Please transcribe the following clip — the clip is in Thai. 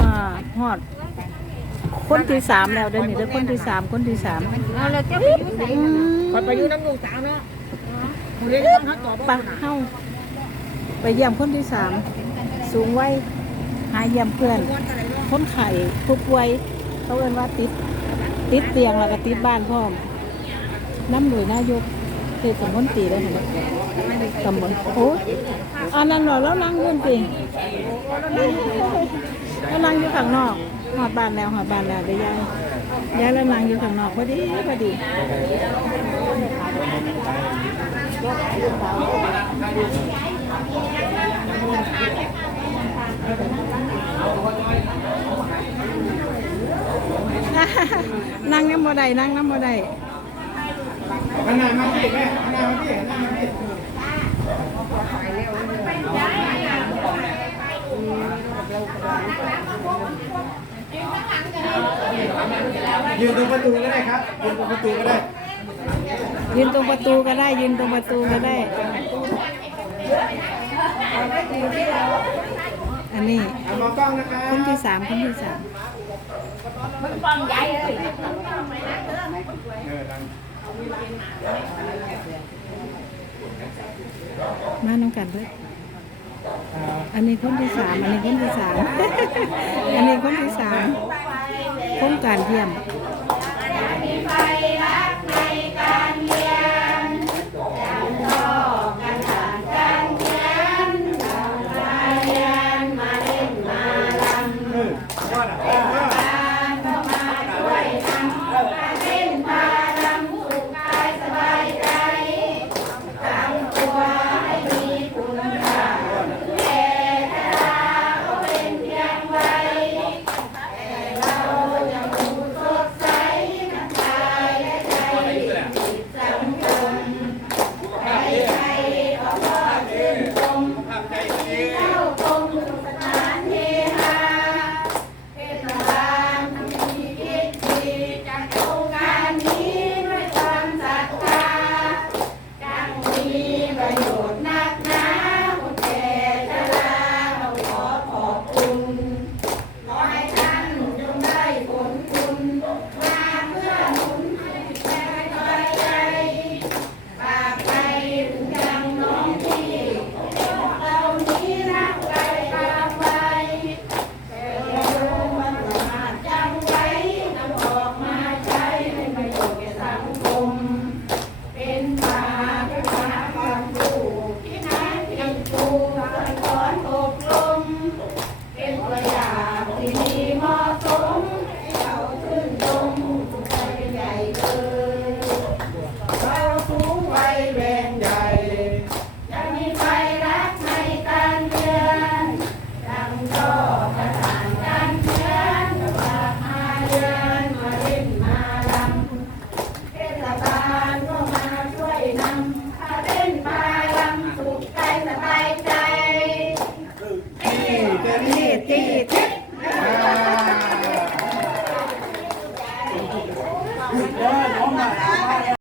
อ่าฮอด คนที่สามแล้วเดี๋ยวนี้เด้อคนที่สามคนที่สามเอาแล้วเจ้าไปอยู่ไหนอืมคอยไปอยู่น้ำลูกสาวเนาะคนเลี้ยงเขาตอบไปเข้าไปเยี่ยมคนที่สามสูงวัยหาเยี่ยมเพื่อนคนไข้ทุกวัยเขาเอิ้นว่าติด ติดเตียงแล้วก็ติดบ้านพร้อมน้ำหน่วยนายกคือตำบลตีได้ค่ะตำบลโอ้ยอันนั้นเหรอแล้วนั่งอยืนตี แล้วนั่งอยู่ข้างนอกหอดบานแล้วหอดบานแล้วเดี๋ยวยายยายแล้วนั่งอยู่ข้างนอกพอดีพอดีนั่งน้ำบ่ได้นั่งน้ำบ่ได้มาน้ามาพี่แม่มาหน้ามาพี่หน้ามาพี่ ยืนตรงประตูก็ได้ครับยืนตรงประตูก็ได้ยืนตรงประตูก็ได้ยืนตรงประตูก็ได้ อันนี้เอามองกล้องนะครัคนที่บสามคนที่สามเออดังมาน้องกันด้วย อันนี้คนที่สามอันนี้คนที่สาม อันนี้คนที่สามโครงการเยี่ยม